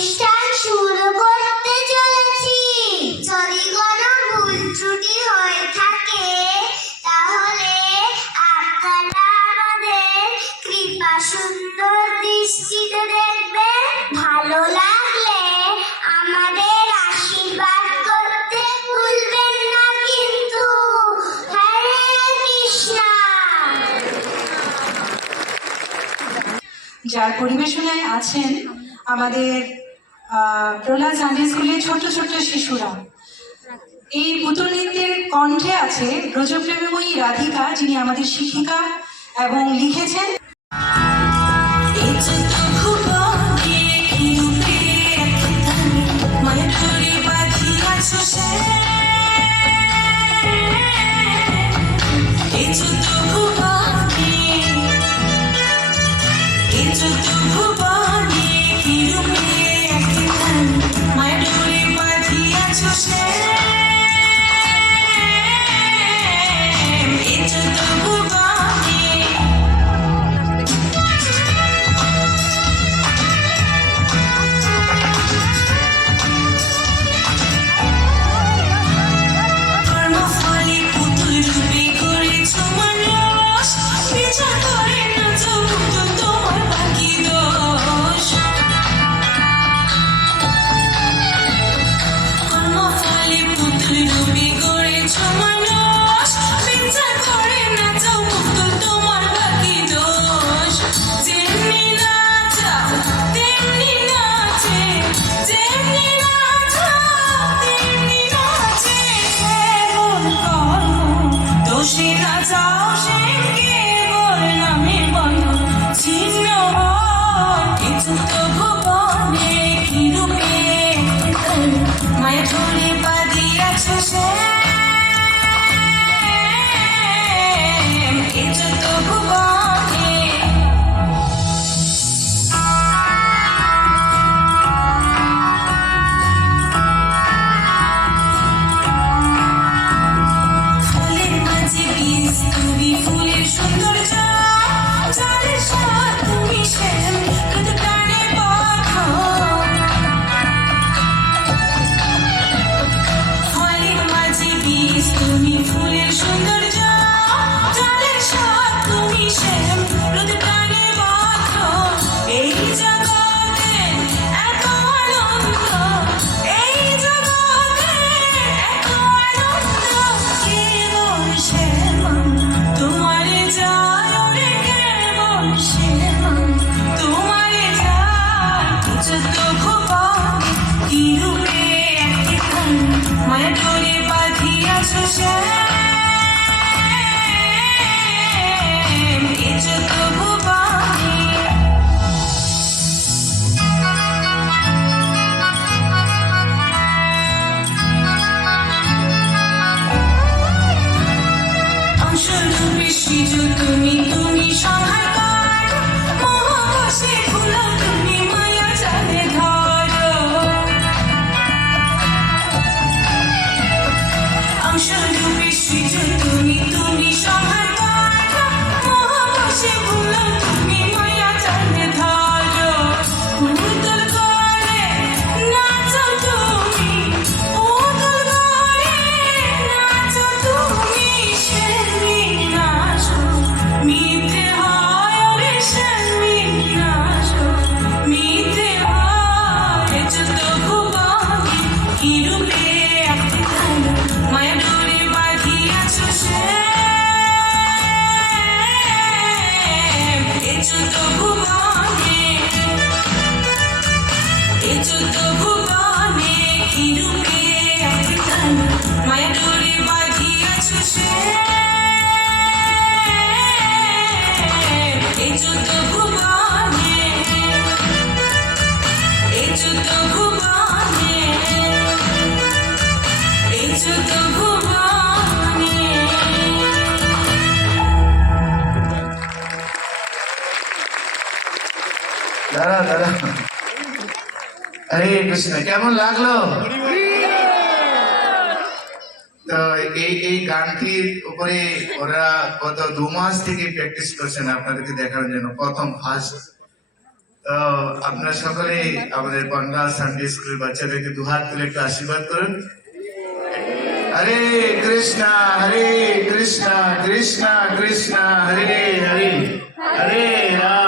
অনুষ্ঠান শুরু করতে চলেছি। যদি কোনো ভুল ত্রুটি হয়ে থাকে, তাহলে আপনারা আমাদের কৃপা সুন্দর দৃষ্টিতে দেখবেন। ভালো লাগলে আমাদের আশীর্বাদ করতে ভুলবেন না কিন্তু। হরে কৃষ্ণা। যার পরিবেশনায় আছেন আমাদের প্রহ্লাদ সানডে স্কুলের ছোট ছোট শিশুরা। এই পুতুল নৃত্যের কণ্ঠে আছে ব্রজপ্রেমময়ী রাধিকা, যিনি আমাদের শিক্ষিকা এবং লিখেছেন It's a double Tony. বিচ্যুত ভুবনে বিচ্যুত ভুবনে কি রূপে একখান মায়া ডোরে বাঁধিয়াছে সে বিচ্যুত ভুবনে। হরে কৃষ্ণ, কেমন লাগল? তো এই এই গানটির উপরে ওরা গত দু মাস থেকে প্র্যাকটিস করছেন, আপনাদেরকে দেখানোর জন্য প্রথম ফার্স্ট তো আপনারা সকলে আমাদের বাংলা সানডে স্কুলের বাচ্চাদেরকে দু হাত তুলে একটু আশীর্বাদ করুন। হরে কৃষ্ণ হরে কৃষ্ণ কৃষ্ণ কৃষ্ণ, হরে হরে হরে রাম।